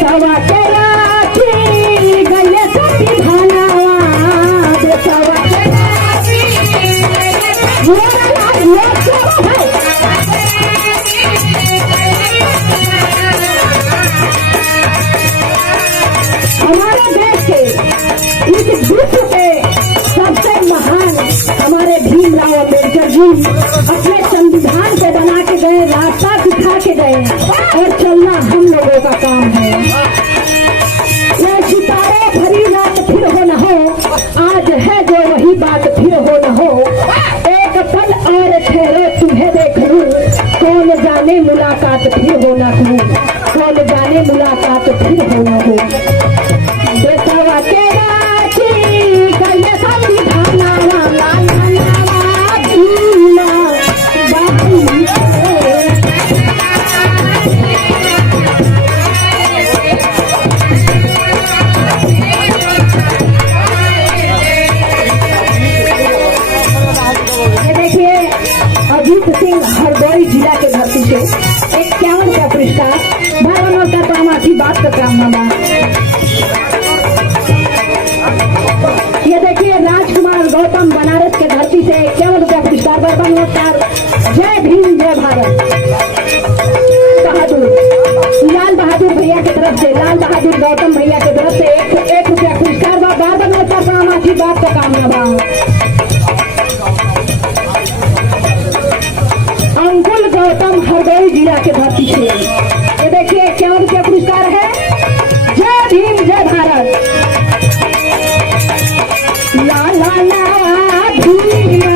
देशवा के राखी गइले संविधानवा, देशवा के राखी हमारे देश के इस विश्व के सबसे महान हमारे भीमराव अम्बेडकर जी अपने संविधान को बना के गए, रास्ता दिखा के गए और चलना हम लोगों का काम है। ये सितारे भरी रात फिर हो न हो, आज है जो वही बात फिर हो न हो, एक पल और ठहरो तुम्हें देख लूं, कौन जाने मुलाकात फिर हो न हो, कौन जाने मुलाकात फिर हो न हो। देशवा के राखी गइले संविधानवा, ला ला ला भीमा बाई। देखिए अजीत सिंह हरदोई जिला के धरती से 51 का पुरस्कार भावना का पामाठी बात का कामनामा। ये देखिए राजकुमार गौतम बनारस के धरती से 51 का पुरस्कार नमस्कार। जय भीम जय भारत। बहादुर लाल बहादुर भैया की तरफ से, लाल बहादुर गौतम भैया की तरफ से 1 रुपया पुरस्कार बा। बार नमस्कार पामाठी बात का कामनामा। अंकुल गौतम हरदोई जिला के धरती से ये देखिए 51 रुपया पुरस्कार है। जय भीम जय भारत। ला ला ला भीमा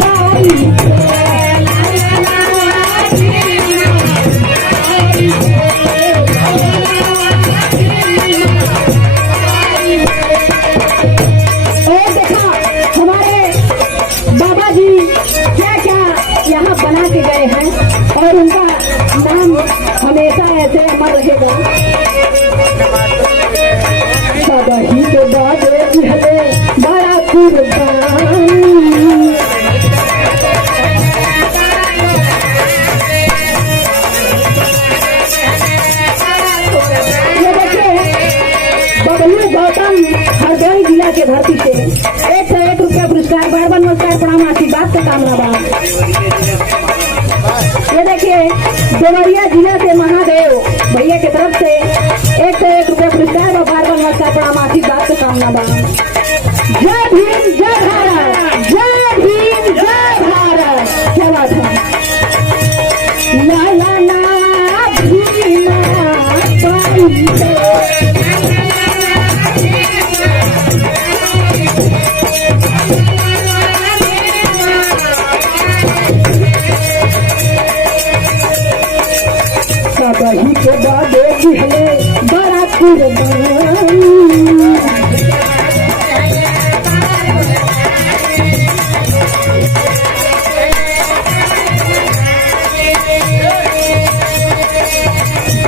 बाई। और देखा हमारे बाबा जी क्या क्या यहाँ बना के गए हैं और उनका नाम हमेशा ऐसे अमर रहेगा। सदही के बाद बड़ा कुर्बानी। ये देखिए बबलू गौतम हरदोई जिला के धरती से 101 रुपया पुरस्कार। बार नमस्कार प्रणाम आशीर्वाद का कामना बा। ये देखिए देवरिया जिला से महादेव भैया की तरफ से 101 रुपया पुरस्कार और बार नमस्कार प्रणाम आशीर्वाद का कामना बा। जय भीम जय भारत। जय भीम जय भारत। क्या बात है। ला ला ला भीमा बाई। सदही के बाद बड़ा कुर्बानी।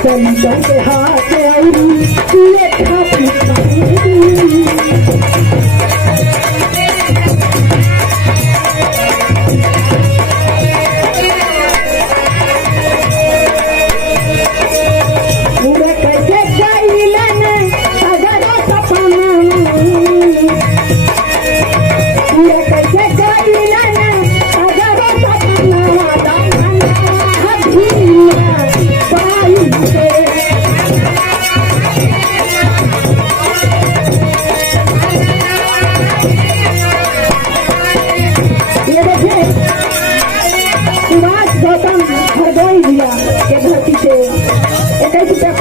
दलितों के हाथ आई लेखा पूरे कैसे कैलन सगरो सपना, पूरे कैसे कैलन सगरो सपना। भीमा बाई से ये देखिए सुभाष गौतम हरदोई जिला के धरती से 21 रुपया